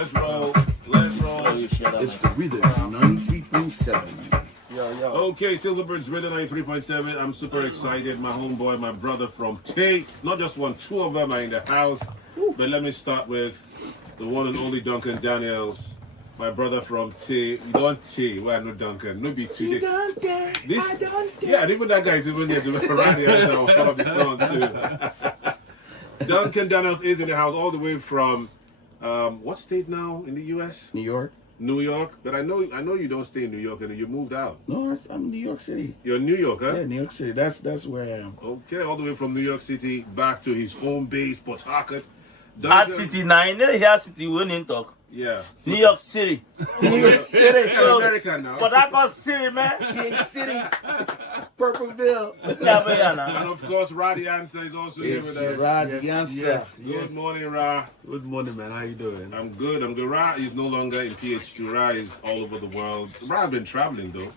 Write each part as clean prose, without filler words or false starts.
Let's roll. Let's roll. It's the Rhythm 93.7. Okay, Silverbird's Rhythm 93.7. I'm super excited. My homeboy, my brother from T. Not just one, two of them are in the house. But let me start with the one and only Duncan Daniels. My brother from T. You don't T. Well, no Duncan. No be T. This, yeah, and even that guy is even there doing Rha da Answer on part of the song too. Duncan Daniels is in the house all the way from what state now in the U.S.? New York. New York, but I know you don't stay in New York and you moved out. No, I'm in New York City. You're in New York, huh? Yeah, New York City. That's where I am. Okay, all the way from New York City back to his home base, Port Harcourt. At City 9, here City winning talk. Yeah. New York City. New York City. It's America now. Port Harcourt City, man. PhCity, Purpleville. And of course, Rha da Answer is also here with us. Rha da Answer. Good morning, Ra. Good morning, man. How you doing? I'm good. Ra is no longer in PhD. Ra is all over the world. Ra's been traveling though.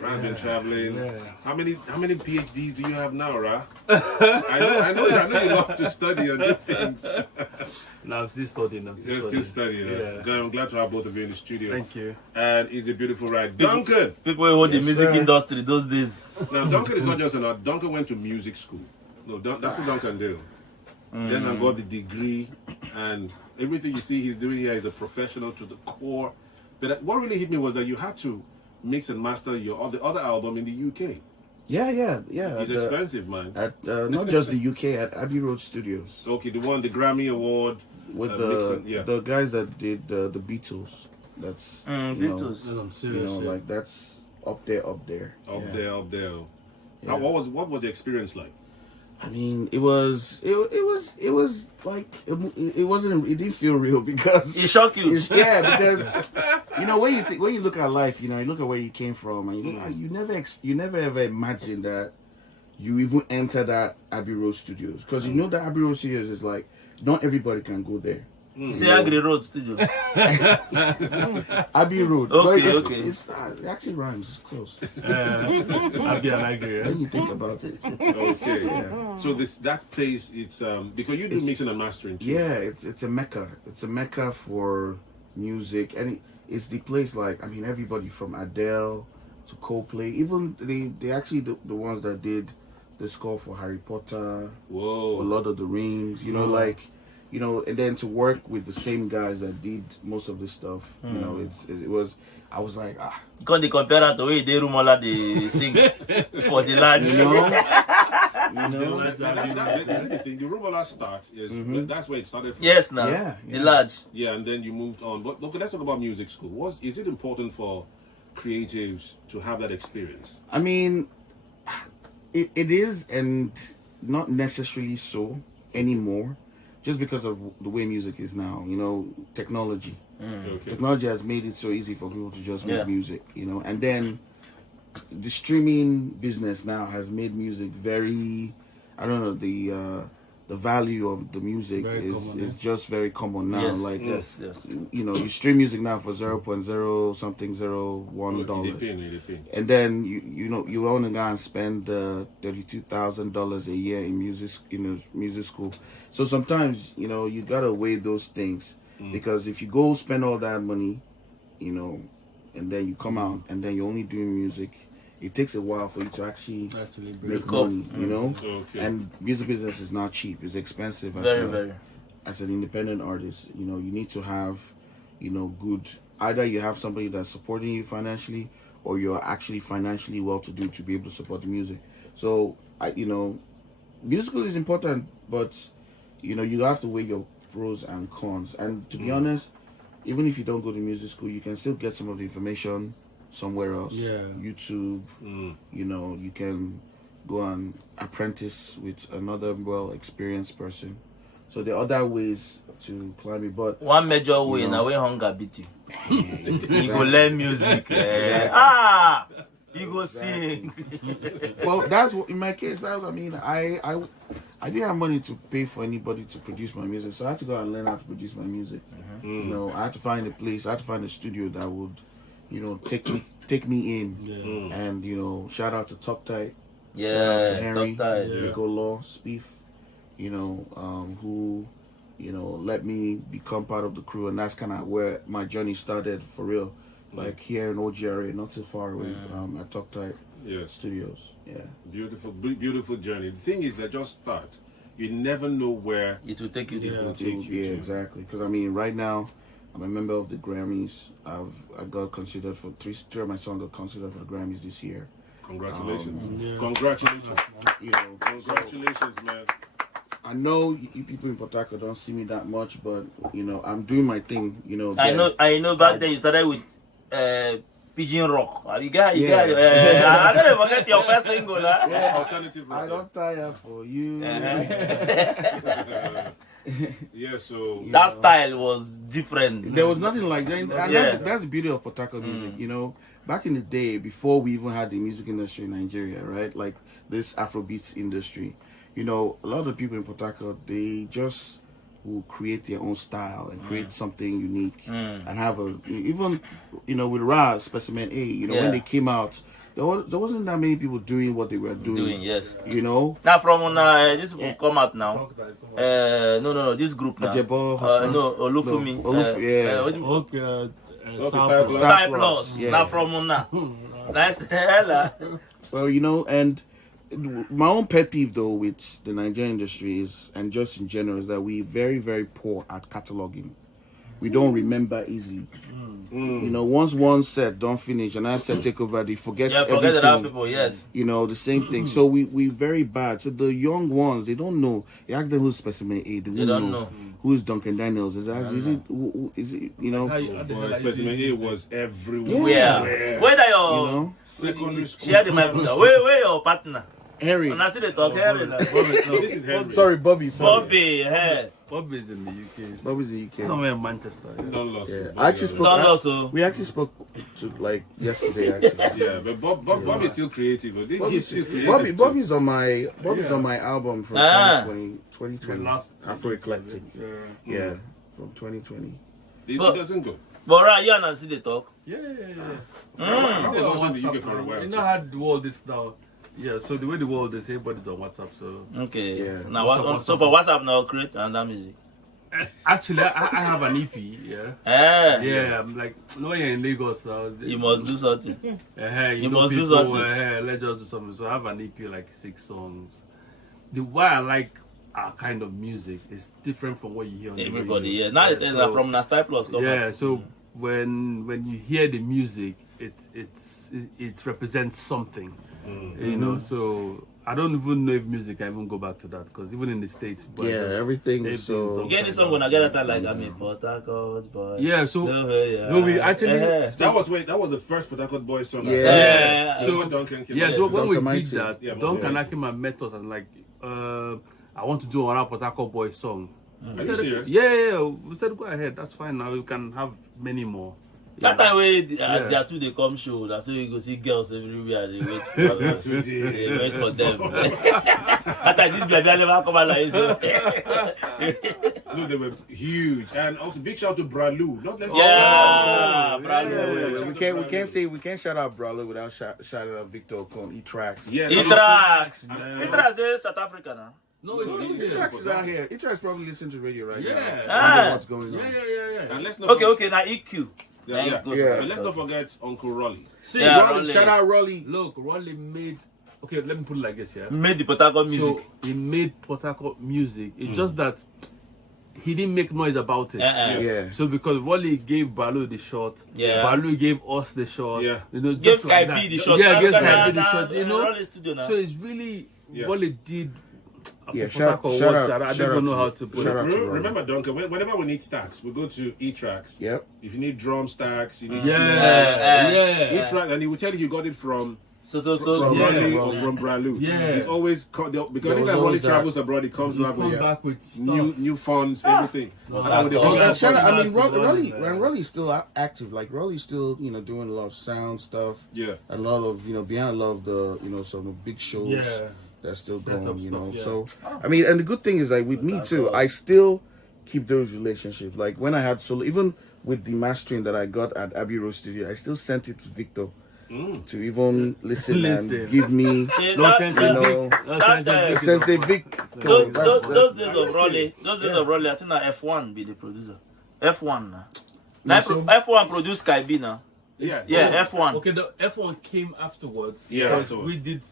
Ra's been traveling. Yeah. How many PhDs do you have now, Ra? I know you love to study and do things. No, I'm still studying. You're still studying. Yeah. Good. I'm glad to have both of you in the studio. Thank you. And it's a beautiful ride. Duncan! People who hold the music sir. industry those days. Now, Duncan is not just an Duncan went to music school. No, that's what Duncan did. Then I got the degree, and everything you see he's doing here is a professional to the core. But what really hit me was that you had to mix and master the other album in the UK. Yeah. It's expensive, man. At not just the UK, at Abbey Road Studios. Okay, the Grammy Award. With mixing, the guys that did the Beatles. That's you know, Beatles. I'm you know, serious. like that's up there. Up Yeah. there. Yeah. Now, what was the experience like? I mean, it was like it didn't feel real because It shocked you. because you know when you look at life, you know, you look at where you came from, and you never ever imagined that you even enter that Abbey Road Studios, because you know that Abbey Road Studios is like not everybody can go there. Say Agri Road Studio. Abbey Road. Okay, But okay. it actually rhymes. It's close I'll be an agree. when you think about it. Okay. Yeah. So that place, it's because you do mixing and mastering too. Yeah, it's a mecca. It's a mecca for music, and it's the place. Like, I mean, everybody from Adele to Coldplay, even they actually the ones that did the score for Harry Potter, Whoa. for Lord of the Rings. You know, like, you know, and then to work with the same guys that did most of this stuff. You know, it was. I was like, Because they compare that to way they rumola they sing for the lads. you know. This is the thing. The Rumola start is that's where it started from. Yes, now. Yeah, The yeah. large. Yeah, and then you moved on. But okay, let's talk about music school. Is it important for creatives to have that experience? I mean, it is, and not necessarily so anymore, just because of the way music is now. You know, technology. Okay. Technology has made it so easy for people to just make Yeah. music. You know, and then the streaming business now has made music very. I don't know, the value of the music Very is common, is just very common now. Yes, Like, yes. you know, you stream music now for 0.0 something $0.1 It dollars. depends. And then you know you only go and spend $32,000 a year in music school. So sometimes, you know, you gotta weigh those things, because if you go spend all that money, you know, and then you come out and then you're only doing music, it takes a while for you to actually make money. You know, Okay. and music business is not cheap; it's expensive. Very. As an independent artist, you know, you need to have, you know, good. Either you have somebody that's supporting you financially, or you're actually financially well-to-do to be able to support the music. So, you know, musical is important, but you know, you have to weigh your pros and cons. And to be honest, even if you don't go to music school, you can still get some of the information somewhere else. Yeah. YouTube. You know, you can go and apprentice with another well-experienced person. So there are other ways to climb it, but One major way know. now way hunger beat you. exactly. You go learn music. You go sing. Well, that's what in my case. I mean, I didn't have money to pay for anybody to produce my music, so I had to go and learn how to produce my music. You know, I had to find a place, I had to find a studio that would, you know, take me in, and you know, shout out to Top Tight, shout out to Yeah, Henry, Top Tight. Rico Law, Spieth, you know, who let me become part of the crew, and that's kind of where my journey started for real. Like here in OGRA, not too far away at Talk Type Studios. Yeah. Beautiful journey. The thing is that just start. You never know where it will take you. it will take you to. Exactly. Because I mean, right now, I'm a member of the Grammys. I got considered for three of my songs got considered for the Grammys this year. Congratulations! Congratulations! Congratulations, man. I know you people in Port Harcourt don't see me that much, but I'm doing my thing. I know. Back then you started with Pigeon Rock. You got. I don't forget your first single, huh? Yeah. Alternative. I don't tire for you. Yeah, so that style was different. There was nothing like that. And that's the beauty of Port Harcourt music. Back in the day, before we even had the music industry in Nigeria, right? Like this Afrobeats industry, a lot of people in Port Harcourt, they just will create their own style and create something unique and have even with Rha Specimen A, when they came out, there wasn't that many people doing what they were doing. Yes. Now from this will come out now. No, this group now. No, Olufumi. Star Plus. Yeah. Now from now. Nice hell. Well, and my own pet peeve though with the Nigerian industry is, and just in general, is that we very, very poor at cataloging. We don't remember easily. Once one set don't finish and another set take over, they forget everything. Forget the other people, yes. The same thing. So we very bad. So the young ones, they don't know. You ask them who's Specimen A, they don't know. Who's Duncan Daniels? Is it Specimen A was everywhere. Yeah. Where are your secondary school? Share the mic. Where your partner? Henry. When I see the talk, Henry. No, this is Henry. Sorry, Bobby. Bobby, hey. Bobby's in the UK. Bobby's in the UK. Somewhere in Manchester. Don't lost. Yeah. I actually spoke. We actually spoke to yesterday. Actually. Yeah, but Bobby's still creative. He's still creative. Bobby's on my album from 2020. Afro Eclectic. Yeah, from 2020. It doesn't go. But right, you and see the talk. Yeah. I was also in the UK for a while. You know how the world is now. Yeah, so the way the world is, everybody's on WhatsApp. So okay. Yeah. Now, so for WhatsApp now, create and music. Actually, I have an EP. Yeah. Yeah. I'm like, no, you're in Lagos now. You must do something. You must do something. Let's just do something. So I have an EP, like 6 songs. The why I like our kind of music is different from what you hear on everybody. the radio. Now it's from Nasty Plus. Yeah. So when you hear the music, it represents something. So I don't even know if music I even go back to that, because even in the States, everything is so. Get this song when I get that like I'm in Port Harcourt, boy. Yeah, so no, we actually that was the first Port Harcourt boy song. So Duncan came so when we did that, Duncan Duncan met us and like, I want to do another Port Harcourt boy song. Are you serious? Yeah. We said go ahead, that's fine. Now we can have many more. That time as their two they come show, that's why you go see girls everywhere. They wait for them. They wait for them. That time this baby never come out like this. No, they were huge, and also big shout out to Bralu. Not less. Bralu. We can't shout out Bralu without shouting out Victor Okon. E-Tracks. Yes. E-Tracks is South Africa now. No, it's still E-Tracks is out here. E-Tracks probably listen to radio right now. Yeah. Know what's going on. Yeah. And let's not Okay, now EQ. Yeah. But let's not forget Uncle Rolly. See, Rolly, shout out Rolly. Look, Rolly made. Okay, let me put it like this, yeah. Made the Port Harcourt music. So he made Port Harcourt music. It's just that he didn't make noise about it. Yeah. So because Rolly gave Balu the shot, Balu gave us the shot. Yeah. Give Sky B the shot. Yeah, give Sky B the shot. Rolly studio now. So it's really Rolly did. Shout out. I don't know how to put it. Remember, Duncan, whenever we need stacks, we go to E-Tracks. Yep. If you need drum stacks, you need E-Track, and he will tell you got it from Rolly or from Bralu. Yeah. He's always because anytime Rolly travels abroad, he comes back with stuff. new funds, everything. And shout out, I mean, Rolly's still active. Like Rolly's still, doing a lot of sound stuff. Yeah. And a lot of, behind a lot of the, some big shows. Yeah. That's still going, stuff, So, I mean, and the good thing is, like, with me too, I still keep those relationships. Like, when I had solo, even with the mastering that I got at Abbey Road Studio, I still sent it to Victor. to even listen and give me No sense that, of that, sense of Vic. those days of Raleigh, I think that F1 be the producer. F1 now. F1 produced Sky B now. Yeah. F1. Okay, the F1 came afterwards. Yeah, because we did.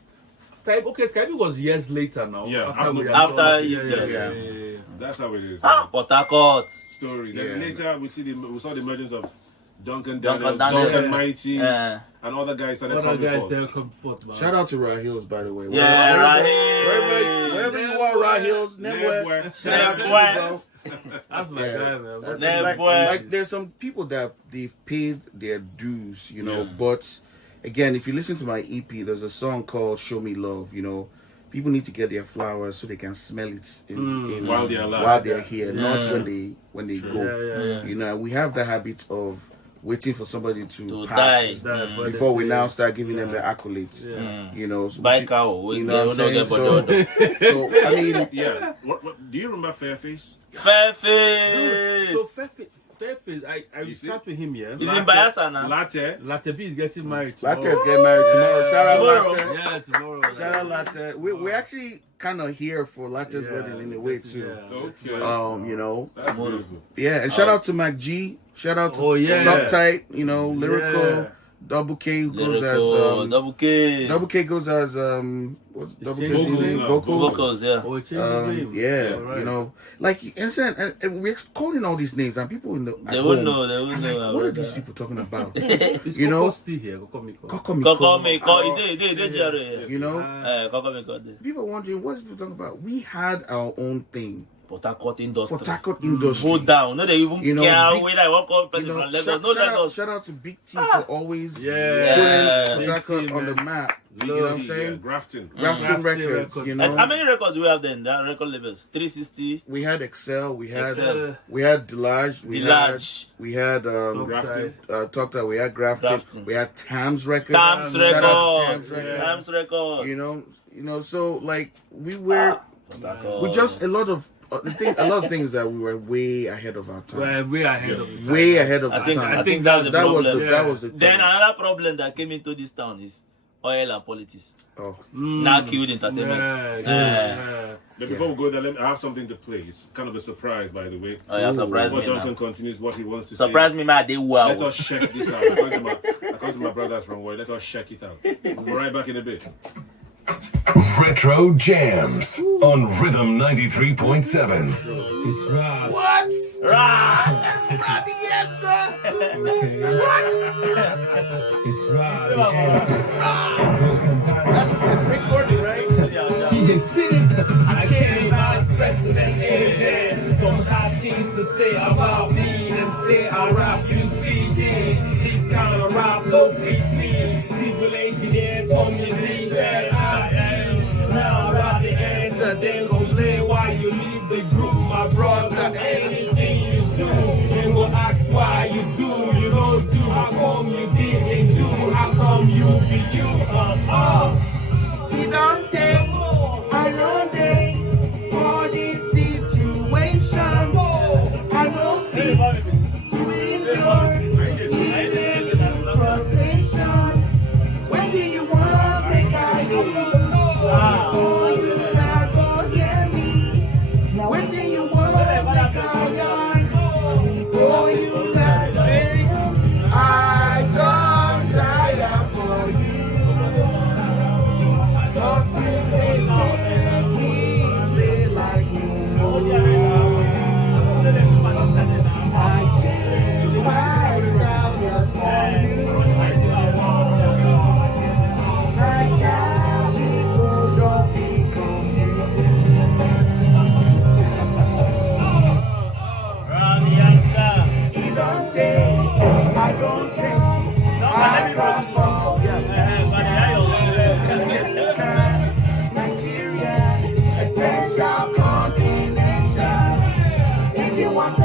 Skype was years later now. Yeah, after that's how it is. Port Harcourt. Story. Then Yeah. later we saw the emergence of Duncan, Duncan, Mighty, and other guys started come forth, man. Shout out to Rha Hills, by the way. Wherever you are, Rha Hills, Nebwe. Shout out to you, bro. That's my guy, man. Like there's some people that they've paid their dues, but again, if you listen to my EP, there's a song called Show Me Love, people need to get their flowers so they can smell it while they're alive. While they're here, not when they go. Yeah. We have the habit of waiting for somebody to die before we now start giving them the accolades. So Buy cow. So I mean, yeah. What do you remember Fairface? Fairface. So Fairface, I start with him, yeah. He's in Bayelsa now. Latte B is getting married tomorrow. Latte's getting married tomorrow. Shout out Latte. Yeah, tomorrow. Shout out Latte. We're actually kind of here for Latte's wedding in a way too. Okay. That's beautiful. Yeah, and shout out to Mac G. Shout out to Top Tight. Lyrical. Double K goes as Double K. Double K goes as what's Double K's name? Vocals, yeah. And we're calling all these names and people they wouldn't know. What are these people talking about? Still here. People wondering what is people talking about. We had our own thing. Port Harcourt industry. Go down. No, they even care whether I walk up from Lagos. Shout out to Big T for always putting Port Harcourt on the map. You know what I'm saying? Grafton Records. How many records do we have then? That record labels? 360. We had Excel. We had Delage. We had Top Tight. We had Grafton. We had Tams Records. Tams Records. So like we were. We just a lot of things that we were way ahead of our time. Way ahead of the time. Way ahead of the time. I think that was the Then another problem that came into this town is oil and politics. Now killed entertainment. But before we go there, I have something to play. It's kind of a surprise, by the way. Oh, yeah, surprise me. Before Duncan continues what he wants to surprise me, man. Let us check this out. According to my brothers from work, let us check it out. We'll be right back in a bit. Retro Jams on Rhythm 93.7. It's Rha. What? Rha! That's Rha da Answer. What? It's Rha. That's Big Gordy, right? He's sitting. I can't even express it in anything. Some hot things to say about me and say I rap use PG. This kind of rap no free me. These related there told me these that I am. Now Rha da Answer. Then complain why you leave the group, my brother. Anything you do, they will ask why you do. You don't do. How come you didn't do? How come you be you? He don't take a long day for this situation. I know fit to endure even frustration. When do you want make I before you not go hear me? When do you want make I done before you not say I don't tire for you? Cause you ain't make me live like you. I change my style just for you. I tell people don't be confused. He don't take, I don't take, I come from Nigeria, essential combination. If you want to